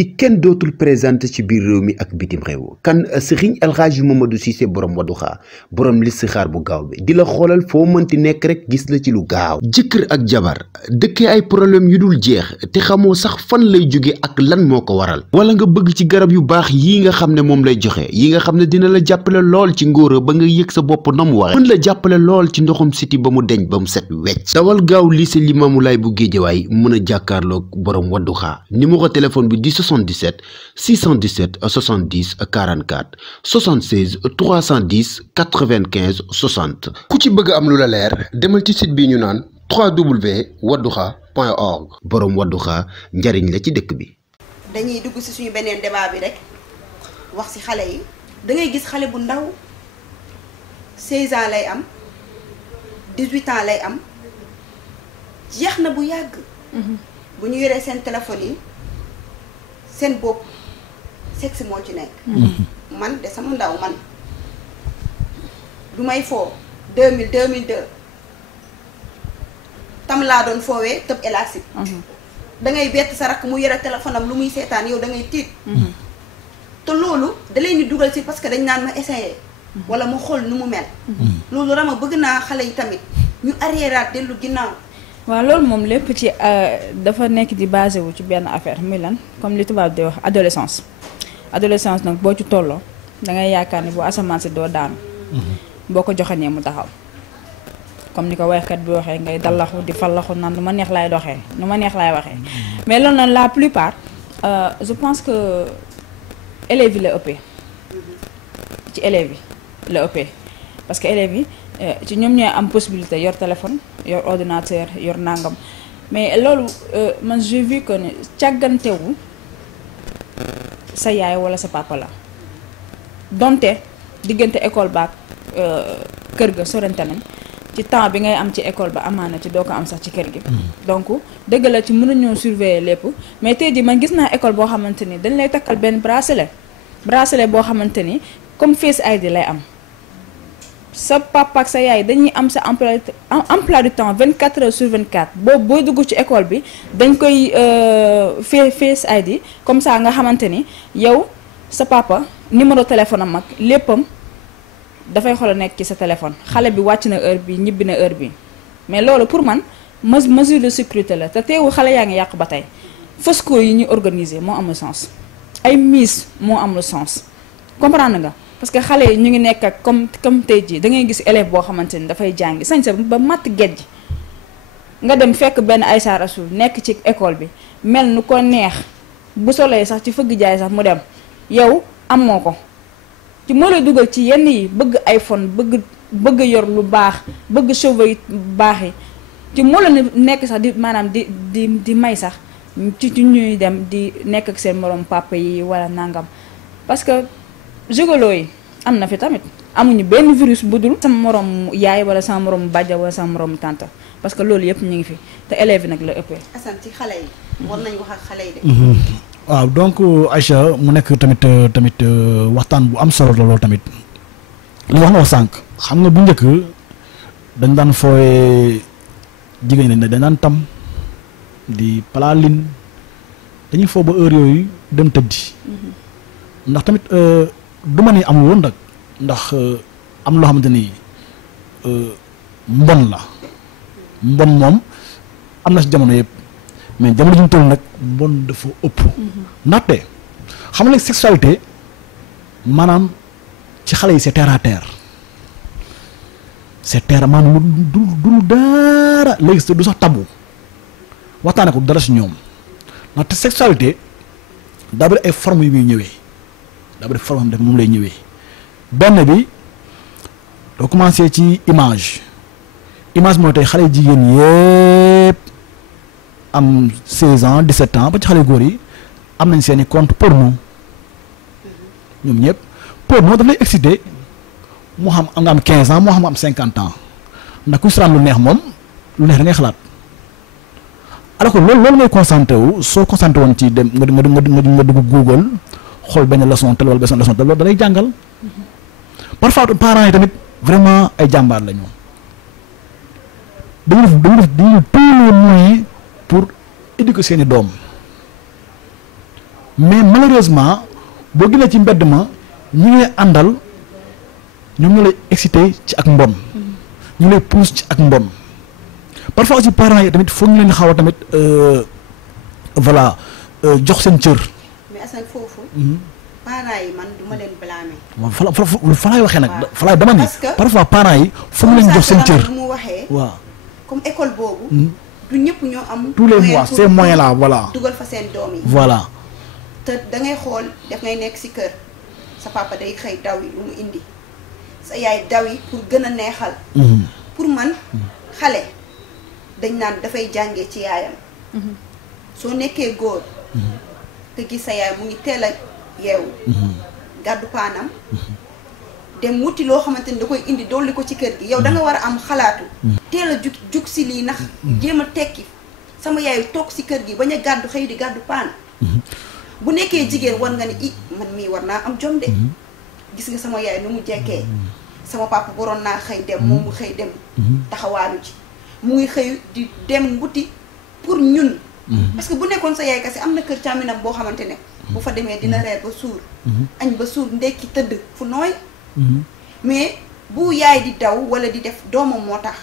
ki kenn dootul présenté ci biir réew mi ak bitim réew kan Serigne El Hadji Mamadou Cissé borom Wadduha borom listixaar bu gaaw bi di la xoolal foo mënti nekk rek gis la ci lu gaaw. jëkkër ak jabar dëkkee ay problème yu dul jeex te xamoo sax fan lay jóge ak lan moo ko waral. wala nga bëgg ci garab yu baax yii nga xam ne moom lay joxe yi nga xam ne dina la jàppale lool ci ngóora ba nga yëg sa bopp na mu waree. mën la jàppale lool ci ndoxum siti ba mu deñ ba mu set wecc. dawal gaaw lycée Limamoulaye bu Guédiawaye mën a jàkkaarloog borom Wadduha numéro téléphone bi di 77 617 70 44 76 310 95 60. ku ci bëgg am lu la leer demal ci site bi ñu naan www.wadduha.org. borom Wadduha njariñ la ci dëkk bi. dañuy dugg ci suñu beneen débat bi rek wax ci xale yi da ngay gis xale bu ndaw 16 ans lay am 18 ans lay am jeex na bu yàgg. bu ñu yoree seen téléphone yi seen bopp sexe moo ci nekk. man de sama ndaw man du may foo 2002 tam laa doon foowee tëb élastique. da ngay bett sa rakk mu yore téléphone am lu muy seetaan yow da ngay tiit. te loolu da leen di dugal ci parce que dañ naan ma essayer. wala ma xool nu mu mel. loolu Rama bëgg naa xale yi tamit ñu arriéraat dellu ginnaaw. waaw loolu moom lépp ci dafa nekk di basé wu ci benn affaire muy lan comme li tubaab di wax adolescence nag boo ci tolloo da ngay yaakaar ne bu asamaan si doo daanu. boo ko joxañee mu taxaw comme ni ko waykat bi waxee ngay dallaxu di fallaxu naan nu ma neex laay doxee nu ma neex laay waxee. mais loolu noonu la plupart je pense que élèves yi la ëppee ci élèves yi la ëppee parce que élèves yi ci ñoom ñooy am possibilité yor téléphone yor ordinateur yor nangam mais loolu man j'ai vu que ne càggantewu sa yaay wala sa papa la donte diggante école baak kër ga sorante nañ ci temps bi ngay am ci école ba amaana ci doo ko am sax ci kër gi. donc dëgg la ci mënuñoo surveiller lépp mais tey jii man gis naa école boo xamante ni dañ lay takkal benn bracelet boo xamante ni comme Face ID lay am. sa papa ak sa yaay dañuy am sa emploi du temps 24 heures sur 24 boobu booy dugg ci école bi dañ koy Face ID comme ça nga xamante ni yow sa papa numéro téléphone am ak léppam dafay xool nekk ci sa téléphone xale bi wàcc na heure bi ñibbi na heure bi mais loolu pour man mesure de sécurité la te teewul xale yaa ngi yàq ba tey fosco yi ñuy organiser moo amul sens ay miss moo amul sens comprendre nga. parce que xale yi ñu ngi nekk ak comme tey jii da ngay gis élève boo xamante ni dafay jàngi sañ sa ba matt géej nga dem fekk benn Aïssa Rasoul nekk ci école bi mel nu ko neex bu solee sax ci fëgg jaay sax mu dem yow amoo ko ci moo lay dugal ci yenn yi bëgg iPhone bëgg yor lu baax bëgg cheveux yi baax yi ci moo la nekk sax di maanaam di may sax ci ñuy dem di nekk ak seen morom papa yi wala nangam parce que jigolo yi am na fi tamit amuñu benn virus bu dul sama morom yaay wala sama morom bàjja wala sama morom tante parce que loolu yëpp ñu ngi fi te élèves yi nag la ëppee. Assane ci xale yi war nañ wax ak xale yi de. waaw donc Aïcha mu nekk tamit waxtaan bu am solo la loolu tamit li wax na wax sànq xam nga bu njëkk dañ daan fooye jigéen ñi dañ daan tam di palaalin dañuy foo ba heure yooyu dem tëddi ndax tamit. du ma ni amul woon nag ndax am loo xamante ni mbon la mbon moom am na si jamono yëpp mais jamono ji ñu toll nag mbon dafa ëpp. ndaxte xam nga sexualité maanaam ci xale yi c'est terre à terre c'est terre maanaam du dara léegi du sax tabu waxtaane ko dara si ñoom ndaxte sexualité daa bari ay formes yu muy ñëwee. daa bëri forme def moom lay ñëwee benn bi doo commencé ci image mooy tey xale jigéen yépp am 16 ans 17 ans ba ci xale góor yi am nañ seeni compte porno ñoom ñëpp porno daf lay excité moo xam nga am 15 ans moo xam nga am 50 ans ndax ku saraan lu neex moom lu neex da ngay xalaat alors que loolu ngay concentré wu soo concentré woon ci dem nga dugg Google xool benn leçon tel wala benn leçon tel loolu da lay jàngal parfois parents yi tamit vraiment ay jàmbaar lañu dañu def tous les moyens pour éduquer seeni doom mais malheureusement boo gënee ci mbedd ma ñi ngay àndal ñoom ñoo lay excité ci ak mbon ñu lay pousse ci ak mbon parfois aussi parents yi tamit foog ñu leen xaw a tamit voilà jox seen cër. mais Assane foofu. parents yi man du ma leen blâmer. waaw fa laay waxee nag. fa laay dama ni parce que parfois parents yi foog ñu leen jox seen cër. mu waxee. waaw comme école boobu. du ñëpp ñoo am. tous les mois ces moyens là voilà. dugal fa seen doom yi. voilà. te da ngay xool daf ngay nekk ci kër sa papa day xëy daw yi lu mu indi sa yaay daw yi pour gën a neexal. pour man xale dañ naan dafay jàngee ci yaayam. soo nekkee góor. te gis sa yaay mu ngi teel a yeewu. gàddu paanam. dem wuti loo xamante ni da koy indi dolli ko ci kër gi yow da nga war a am xalaatu. teel a jug si lii ndax jéem a tekki sama yaay toog si kër gi bañ a gàddu xëy di gàddu paan. bu nekkee jigéen war nga ni man mii war naa am jom de. gis nga sama yaay nu mu jekkee. sama papa waroon naa xëy dem moom mu xëy dem. taxawaalu ci mu ngi xëy di dem wuti pour ñun. parce que bu nekkoon sa yaay kese am na kër càmminam boo xamante ne. bu fa demee dina reer ba suur. añ ba suur ndekki tëdd fu nooy. mais bu yaay di daw wala di def doomam moo tax.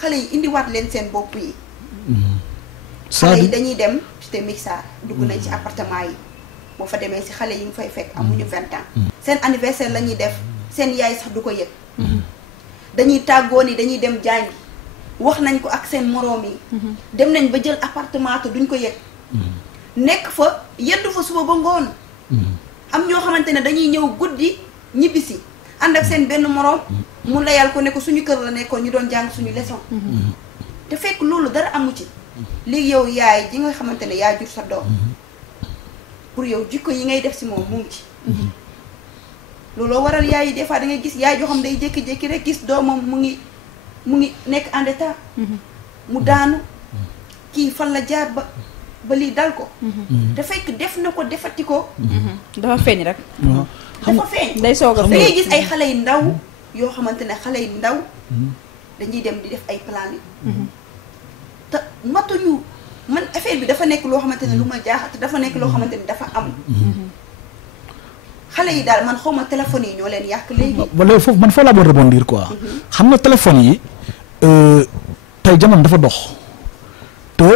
xale yi indiwaat leen seen bopp yi. xale yi dañuy dem te mixa dugg nañ ci appartement yi boo fa demee si xale yi nga fay fekk amuñu 20 ans. seen anniversaire la ñuy def seen yaay sax du ko yëg. dañuy tàggoo ni dañuy dem jàngi wax nañ ko ak seen moroom yi. dem nañ ba jël appartement te duñ ko yëg. nekk fa yendu fa suba ba ngoon. am ñoo xamante ne dañuy ñëw guddi ñibbisi ànd ak seen benn moroom mu layal ko ne ko suñu kër la nekkoon ñu doon jàng suñu leçon. te fekk loolu dara amu ci. léegi yow yaay ji nga xamante ne yaa jur sa doom pour yow jikko yi ngay def si moom mu ngi ci. looloo waral yaay yi des fois da ngay gis yaay joo xam day jékki-jékki rek gis doomam mu ngi nekk en état. mu daanu kii fan la jaar ba lii dal ko. te fekk def na ko defati ko. dafa feeñ rek. dafa feeñ day soog a da feeñ. ngay gis ay xale yu ndaw yoo xamante ne xale yu ndaw dañuy dem di def ay plan yi. te matuñu man affaire bi dafa nekk loo xamante ne lu ma jaaxal te dafa nekk loo xamante ne dafa am. xale yi daal man xaw ma téléphone yi ñoo leen yàq léegi. wala foofu man foo laa doon rebondir quoi. xam nga téléphone yi tey jamono dafa dox te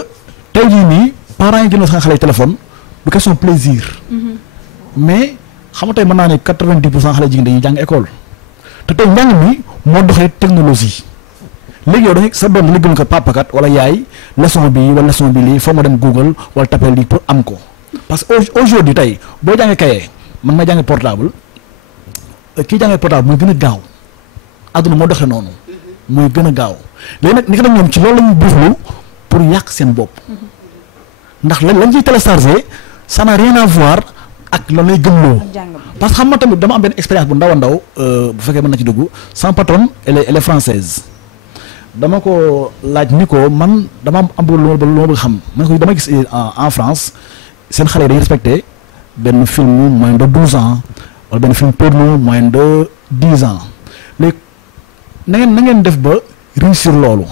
tey jii nii parents yi jëndoo sa xale yi téléphone du question plaisir. mais xam nga tey mën naa ne 90% xale jigéen dañuy jàng école te tey njàng mi moo doxee technologie. léegi yow da sa doom li gën ko papakat wala yaay leçon bi wala leçon bi lii foo ma dem Google wala tapé lii pour am ko parce que aujourd'hui tey boo jàngee kaye man ma jàngee portable kii jàngee portable mooy gën a gaaw àdduna moo doxee noonu mooy gën a gaaw léegi nag ni ko nag ñoom ci loolu la ñu buuflu pour yàq seen bopp ndax lañ ciy téléchargé ça n'a rien à voir ak lan lay gëmloo parce que xam nga tamit dama am benn expérience bu ndaw a ndaw bu fekkee mën na ci dugg sans patronne elle est française dama ko laaj ni ko man dama am lu ma bëgg xam man ko dama gis en France seen xale yi dañuy respecté benn film moins de 12 ans wala benn film porno moins de 10 ans léegi na ngeen def ba réussir loolu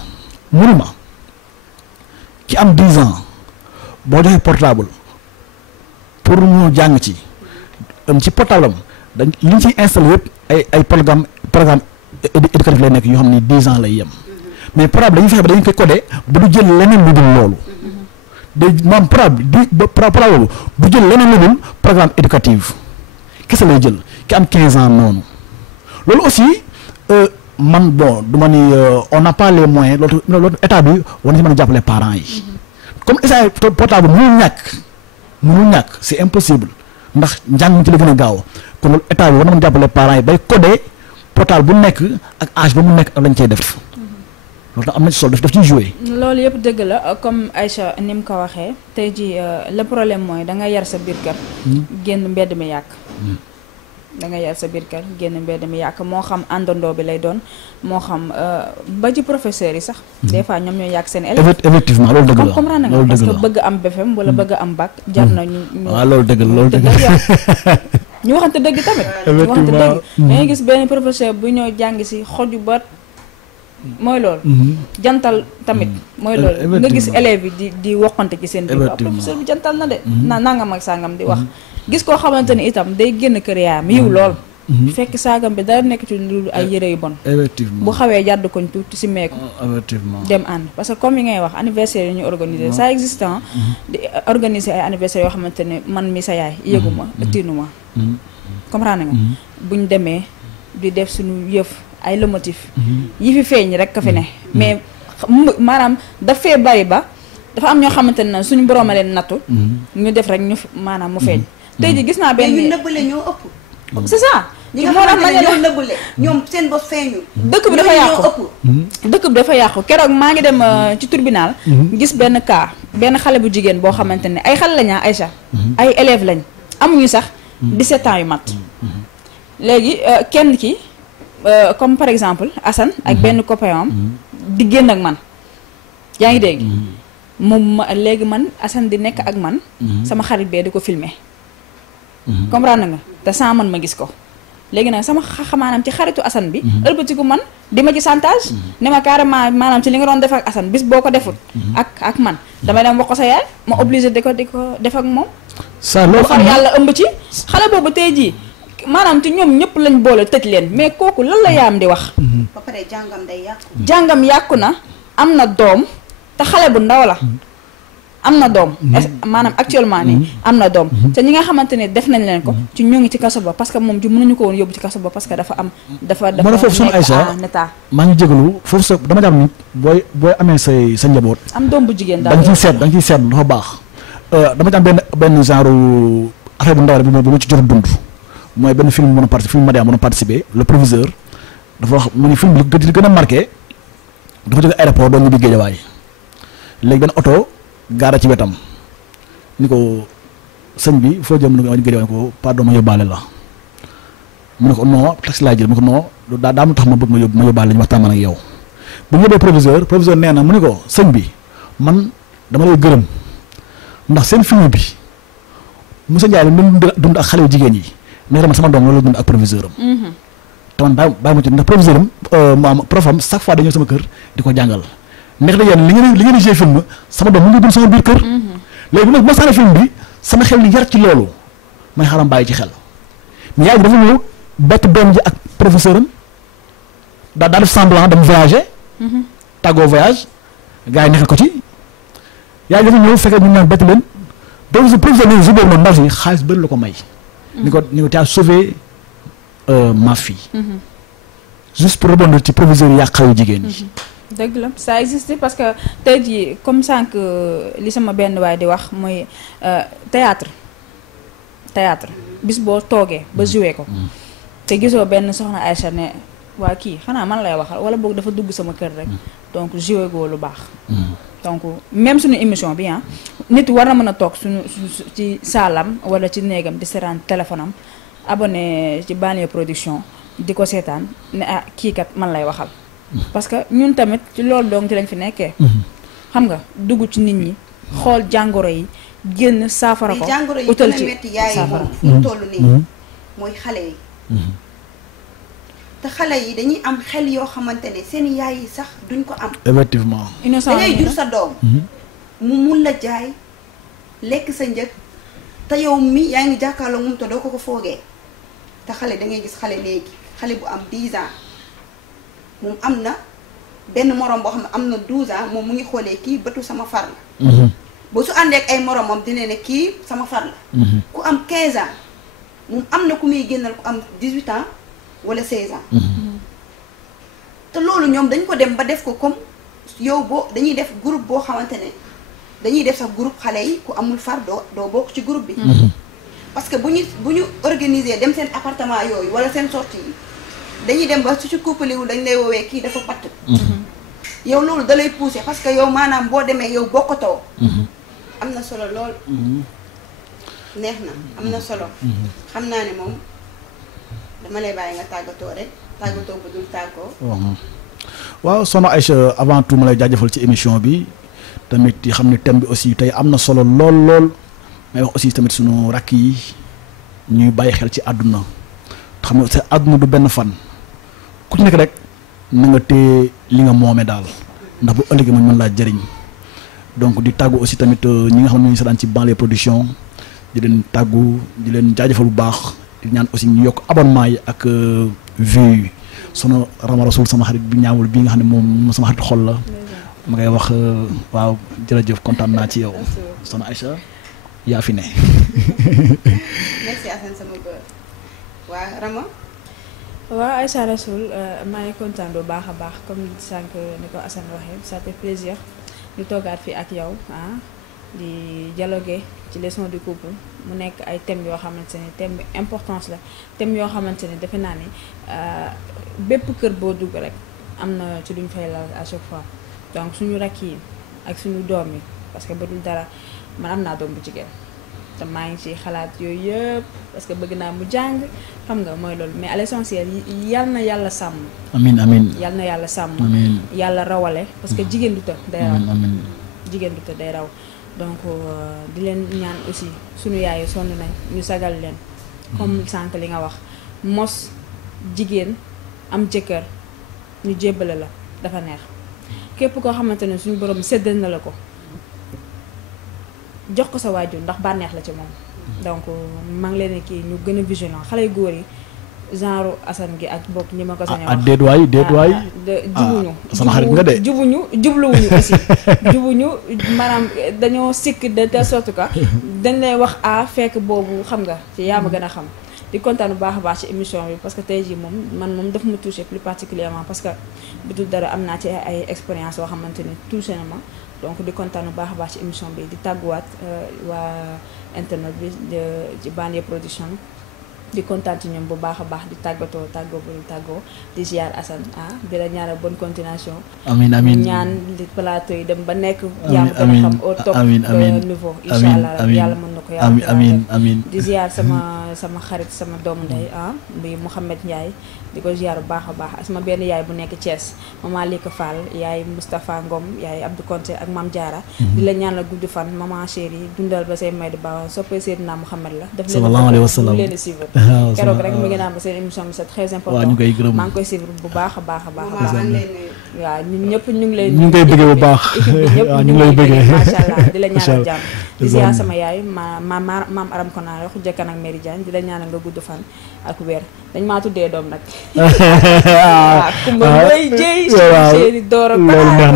mënuma ki am 10 ans boo joxee portable pour mu jàng ci portable am dañ li ñu ciy installé yëpp ay programme éducatif lay nekk yoo xam ni 10 ans lay yem. mais probable dañuy fexe ba dañu koy codé ba du jël leneen lu dul loolu day maam probable du jël leneen lu dul programme éducatif kese lay jël ki am 15 ans noonu loolu aussi man bon du ma ni on n'a pas les moyens loolu état bi war na ci mën a jàppale parents yi comme état portable mënul ñàkk c'est impossible ndax njàng mi ci la gën a gaaw kon loolu état bi war na mën a jàppale parents yi bay codé portable bu nekk ak âge ba mu nekk ak lañ cey def. loolu am na ci solo daf ciy joué. loolu yëpp dëgg la comme Aïcha ni mu ko waxee tey jii le problème mooy da nga yar sa biir kër. génn mbedd mi yàq. da nga yar sa biir kër génn mbedd mi yàq moo xam àndandoo bi lay doon moo xam ba ci professeurs yi sax. des fois ñoom ñooy yàq seen élèves. effectivement loolu dëgg la comprendre nga parce que bëgg am BFEM wala bëgg am bac. jar na ñu waaw loolu dëgg la loolu dëgg la ñu waxante dëgg tamit. ñu waxante dëgg da ngay gis benn professeur bu ñëw jàng si xoju ba. mooy loolu. jantal tamit. mooy loolu nga gis élèves yi di woqante ci seen biir. professeur bi jantal na de. nangam ak sangam di wax. gis koo xamante ni itam day génn kër yaayam yiw lool. fekk saagam bi dara nekk ci lu ay yére yu bon. effectivement bu xawee jàdd koñ tuuti si meeku. effectivement dem ànd parce que comme yi ngay wax anniversaire yi ñu organiser ça existe di organiser ay anniversaire yoo xamante ne man mi sa yaay yëguma tiinuma comprendre nga buñ demee di def suñu yëf ay lomotif yi fi feeñ rek ka fi ne mais maanaam daf fee bari ba dafa am ñoo xamante ne suñu borom a leen nattu ñu def rek ñu maanaam mu feeñ tey ji gis naa benn ñu nëbbale ñoo ëpp c'est ça ñi nga xamante ne ñoo nëbbale ñoom seen bopp feeñu dëkk bi dafa yàqu dëkk bi dafa yàqu keroog maa ngi dem ci tribunal gis benn cas benn xale bu jigéen boo xamante ne ay xale lañaa Aïcha ay élèves lañ amuñu sax 17 ans yu mat léegi kenn ki comme par exemple Assane ak benn copain am di génn ak man yaa ngi dégg moom léegi man Assane di nekk ak man sama xarit bee di ko filmer comprendre nga te sans man ma gis ko léegi nag sama maanaam ci xaritu Assane bi ëlbatiku man di ma ci chantage ne ma carrément maanaam ci li nga doon def ak Assane bis boo ko defut ak man damay dem wax ko sa yaay ma obligé di ko def ak moom ça loolu far yàlla ëmb ci xale boobu tey jii maanaam ci ñoom ñëpp lañ boole tëj leen mais kooku lan la yaam di wax ba pare jàngam day yàqu jàngam yàqu na am na doom te xale bu ndaw la am na doom maanaam actuellement nii am na doom te ñi nga xamante ne def nañ leen ko ci ñu ngi ci kaso ba parce que moom ji mënuñu ko woon yóbbu ci kaso ba parce que dafa foofu soxna Aïcha en état maa ngi jégalu foofu sa dama jàpp ni booy amee sa njaboot am doom bu jigéen daal da nga ciy seet dafa baax dama jàpp benn genre affaire bu ndaw rek bi ma ci jot a dund mooy benn film mën a participer film Madia mën a participer le proviseur dafa wax mu ni film bi li gën a marqué dafa jóge aéroport doon ñibbi Géejawaay léegi benn oto gaara ci wetam ni ko sëñ bi foo jëm mu ne ko Géejawaay ko pardon ma yóbbaale la mu ne ko non taxi laa jël mu ne ko non daa mu tax ma bëgg ma yóbbaale ñu waxtaan man ak yow bu ñu yóbbee proviseur nee na mu ne ko sëñ bi man dama lay gërëm ndax seen film bi Moussa Ndiaye la dund ak xale yu jigéen yi nekk man sama doom loolu la dund ak proviseur am te man bàyyi ma ci ndax proviseur am maam prof am chaque fois dañoo sama kër di ko jàngal nekk na yéen li ngeen di jouer film sama doom mu ngi dund sama biir kër léegi nag ma sànni film bi sama xel ni yar ci loolu may xaram bàyyi ci xel mais yaay bi dafa ñëw bett doom ji ak professeur am daa def semblant dem voyager tàggoo voyage gars yi nekkal ko ci yaay dafa ñëw fekkee ñu naan bett leen professeur ni boobu noonu ndaw si xaalis bëri la ko may ni ko t'as sauvé ma fille juste pour rebondir ci proviseur yi yàq xale yu jigéen ñi dëgg la ça existe parce que tey jii comme sànq li sama benn waay di wax mooy théâtre bis boo toogee ba joué ko te gisoo benn soxna Aïcha ne waa kii xanaa man lay waxal wala boog dafa dugg sama kër rek donc joué goo lu baax donc même suñu émission bi nit war na mën a toog suñu ci saalam wala ci néegam di seetaan téléphone am abonné ci Banlieue Production di ko seetaan ne kii kat man lay waxal parce que ñun tamit ci loolu donc ci lañ fi nekkee xam nga dugg ci nit ñi xool jàngoro yi génn saafara ko utal ci metti yaay moom fu mu toll nii mooy xale yi te xale yi dañuy am xel yoo xamante ne seen yaay yi sax duñ ko am effectivement da ngay jur sa doom mu mun la jaay lekk sa njëg te yow mi yaa ngi jàkkaarloo moom te doo ko foogee te xale da ngay gis xale léegi xale bu am 10 ans moom am na benn morom boo xam ne am na 12 ans moom mu ngi xoolee kii bëtu sama far la ba su àndee ak ay moromam dina ne kii sama far la ku am 15 ans moom am na ku muy génnal ku am 18 ans wala 16 ans te loolu ñoom dañ ko dem ba def ko comme yow boo dañuy def groupe boo xamante ne dañuy def sax groupe xale yi ku amul far doo bokk ci groupe bi parce que bu ñu organiser dem seen appartement yooyu wala seen sortie yi dañuy dem ba su ci couplewul dañ lay woowee kii dafa patt yow loolu da lay pousser parce que yow maanaam boo demee yow bokkatoo am na solo lool neex na am na solo xam naa ne moom dama lay bàyyi nga tàggatoo rek tàggatoo bu dul tàggoo waaw soxna Aïcha avant tout ma lay jaajëfal ci émission bi tamit yi xam ne thème bi aussi tey am na solo lool may wax aussi tamit sunu rakk yi ñuy bàyyi xel ci àdduna te xam ne àdduna du benn fan ku ci nekk rek na nga téye li nga moome daal ndax bu ëllëgee man mën laa jëriñ donc di tàggu aussi tamit ñi nga xam ne ñu seetaan ci Banlieue Production di leen tàggu di leen jaajëfal bu baax di ñaan aussi ñu yokk abonnement yi ak vues yi sunu Rama Rasoul sama xarit bi ñaawul bii nga xam ne moom sama xarit xol la ma ngay wax waaw jërëjëf kontaan naa ci yow soxna Aïcha yaa fi ne. merci Assane sama góor waa Rama. waaw Aïcha Rasoul maa ngi kontaan bu baax a baax comme sànq ni ko Assane waxee ça fait plaisir ñu toogaat fii ak yow di dialoguer ci leçon du couple mu nekk ay thèmes yoo xamante ne thème bi importance la thèmes yoo xamante ne defe naa ne bépp kër boo dugg rek am na ci luñ fay laal à chaque fois donc suñu rakk yi ak suñu doom yi parce que ba dul dara man am naa doom bu jigéen te maa ngi ci xalaat yooyu yëpp parce que bëgg naa mu jàng xam nga mooy loolu mais à l'essentiel yal na yàlla sàmm. amiin amiin yal na yàlla sàmm. amiin yàlla rawale parce que jigéen du të day raw. amiin jigéen du të day raw donc di leen ñaan aussi suñu yaay yi sonn nañ ñu sagal leen. comme sànq li nga wax mos jigéen am jëkkër ñu jébbale la dafa neex képp koo xamante ne suñu borom séddal na la ko. jox ko sa waajur ndax bànneex la ci moom donc maa ngi leen kii ñu gën a vigilant xale yu góor yi genre Assane gi ak bokk ñi ma ko sañ a wax déet waay jubuñu sama xarit nga de jubluwuñu aussi jubuñu maanaam dañoo sikk de telle sorte que dañ lay wax fekk boobu xam nga ci yaa ma gën a xam di kontaan bu baax a baax ci émission bi parce que tey jii moom daf ma touché plus particulièrement parce que bu dul dara am naa ci ay expérience yoo xamante ni touché na ma donc di kontaan bu baax a baax ci émission bi di tàgguwaat waa internet bi ci Banlieue Production di kontaan ci ñoom bu baax a baax di tàggoo di ziar Assane di la ñaanal bonne continuation. amiin amiin ñaan di plateau yi dem ba nekk. amiin amiin yaa xam au top niveau. incha allah yàlla mën na ko yàlla. amiin di ziar sama xarit sama doomu ndey bi Mouhamed Ndiaye di ko ziar bu baax a baax sama benn yaay bu nekk Thiès maman Lika Fall yaay Moustapha Ngom yaay Abdou Konté ak Mame Diarra. di la ñaanal gudd fan maman chérie dundal ba say may di baax soppee Seydina Mouhamed la. daf leen di suivre keroog rek mi ngi naan ba seen émission bi c'est très important. waaw ñu koy gërëm maa ngi koy suivre bu baax a baax a baax. waaw ñun ñëpp ñu ngi lay. ñu ngi koy bëggee bu baax waaw ñu ngi lay bëggee macha allah di la ñaanal jàmm. di ziar sama yaay maam Aram Konaare xujja kan ak Mary Diagne di la ñaanal nga gudd fan ak wér dañ maa tuddee doom nag. waaw Kumba Ndoye Dieye. waaw Chéri Doro loolu neex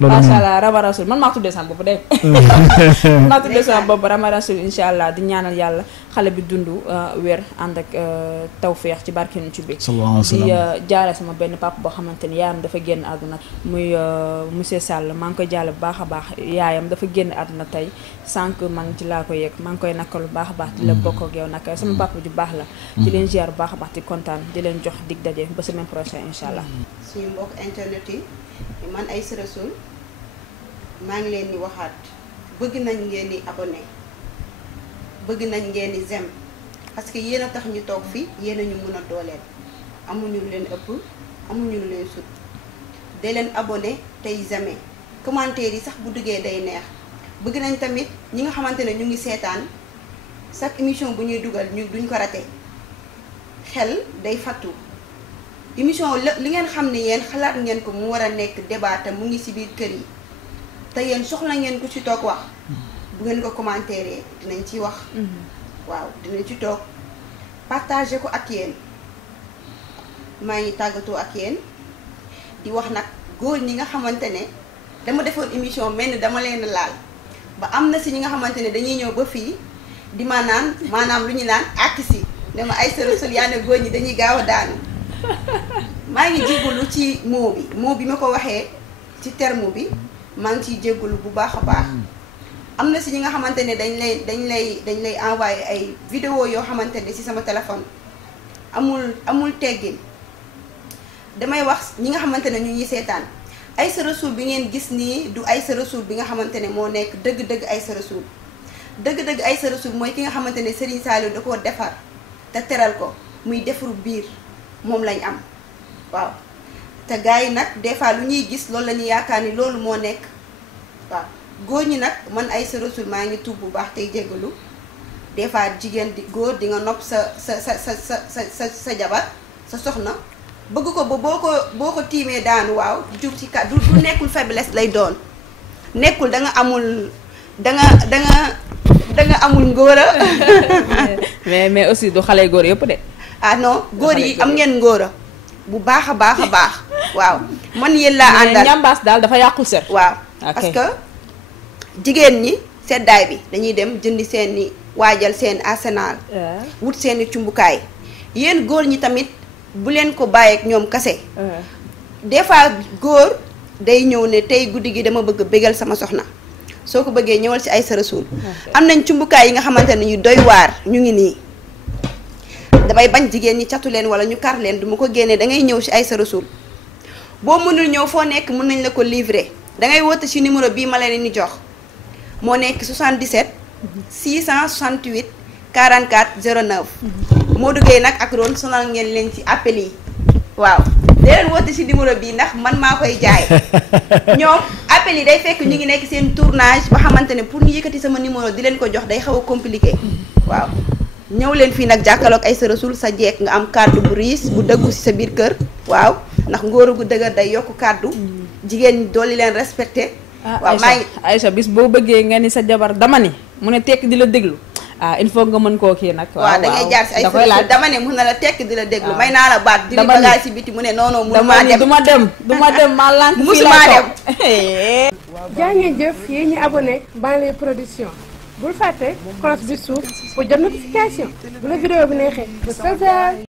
na macha allah Rama Rasoul man maa tuddee sama bopp de. maa tuddee sama bopp Rama Rasoul incha allah di ñaanal yàlla xale bi dund wér ànd ak tawféex ci barke ci bi. di jaale sama benn papa boo xamante ni yaayam dafa génn àdduna muy monsieur Sall maa ngi koy jaale bu baax a baax yaayam dafa génn àdduna tey sànq maa ngi ci laa ko yëg maa ngi koy nakkal bu baax a baax di la bokk ak yow nag sama papa ju baax la. di leen ziar bu baax a baax di kontaan di leen jox dig daje ba semaine prochaine incha allah. suñu mbokk internet yi man Aïcha Rasoul maa ngi leen di waxaat bëgg nañ ngeen di abonné bëgg nañ ngeen di j'aime parce que yéen a tax ñu toog fii yéen a ñu mën a dooleel amuñu lu leen ëpp amuñu lu leen sut day leen abonné tey j'aime commentaire yi sax bu duggee day neex bëgg nañ tamit ñi nga xamante ne ñu ngi seetaan chaque émission bu ñuy dugal ñu duñ ko raté xel day fattu émission li ngeen xam ne yéen xalaat ngeen ko mu war a nekk débat te mu ngi ci biir kër yi te yéen soxla ngeen ko ci toog wax bu ngeen ko commentaire dinañ ci wax waaw dinañ ci toog partager ko ak yéen maa ngi tàggatoo ak yéen di wax nag góor ñi nga xamante ne dama defoon émission mel ni dama leen laal ba am na si ñi nga xamante ne dañuy ñëw ba fii di ma naan maanaam lu ñu naan àkk si dama Aïcha Rasoul yaa ne góor ñi dañuy gaaw a daanu maa ngi jégalu ci mot bi ma ko waxee ci terme bi maa ngi ciy jégalu bu baax a baax am na si ñi nga xamante ne dañ lay envoyé ay vidéo yoo xamante ne si sama téléphone amul teggin damay wax ñi nga xamante ne ñu ngi seetaan Aïcha Rasoul bi ngeen gis nii du Aïcha Rasoul bi nga xamante ne moo nekk dëgg-dëgg Aïcha Rasoul dëgg-dëgg Aïcha Rasoul mooy ki nga xamante ne Serigne Saliou da koo defar te teral ko muy defaru biir moom lañ am waaw te gars yi nag des fois lu ñuy gis loolu la ñuy yaakaar ni loolu moo nekk waaw góor ñi nag man Aïcha Rasoul maa ngi tuub bu baax tey jégalu des fois jigéen di góor di nga nopp sa jabar sa soxna bëgg ko ba boo ko tiimee daanu waaw jub ci kat du nekkul faiblesse lay doon nekkul da nga amul ngóora. mais aussi du xale góor yëpp de. ah non góor yi am ngeen ngóora bu baax a baax a baax waaw man yéen laa àndal ñambaas daal dafa yàqu ser. waaw parce que jigéen ñi seddaay bi dañuy dem jëndi seeni waajal seen arsenal wut seeni cumbukaay yéen góor ñi tamit bu leen ko bàyyeek ñoom kase des fois góor day ñëw ne tey guddi gi dama bëgg bégal sama soxna soo ko bëggee ñëwal ci Aïssa Rassoul am nañ cumbukaay yi nga xamante ne ñu doy waar ñu ngi nii damay bañ jigéen ñi catu leen wala ñu kar leen du ma ko génnee da ngay ñëw ci Aïssa Rassoul boo mënul ñëw foo nekk mën nañ la ko livrer da ngay woote ci numéro bii ma leen ni jox moo nekk 77 668 44 09 moo duggee nag ak roon sonal ngeen leen ci appel yi waaw dee leen woote ci numéro bii ndax man maa koy jaay ñoom appel yi day fekk ñu ngi nekk seen tournage ba xamante ne pour ñu yëkkati sama numéro di leen ko jox day xaw a compliqué waaw ñëw leen fii nag jàkkaarloog Aïssa Rassoul sa jeek nga am kàddu bu riis bu dëggu ci sa biir kër waaw ndax ngóoru gu dëgër day yokk kàddu jigéen ñi dooli leen respecté waaw maa ngi Aïssa bis boo bëggee nga ni sa jabar dama ni mu ne tekk di la déglu il faut nga mën koo kii nag waaw da ngay jaar ci Aïssa Rassoul dama ne mun na la tekk di la déglu may naa la baat di bagage ci biti mu ne non non mënumaa dem du ma dem maa lànk musumaa dem jaa ngeen jëf yéen ñi abonné Banlieue Production bul fàtte cloche bi suuf pour jot notification bu la vidéo bi neexee ba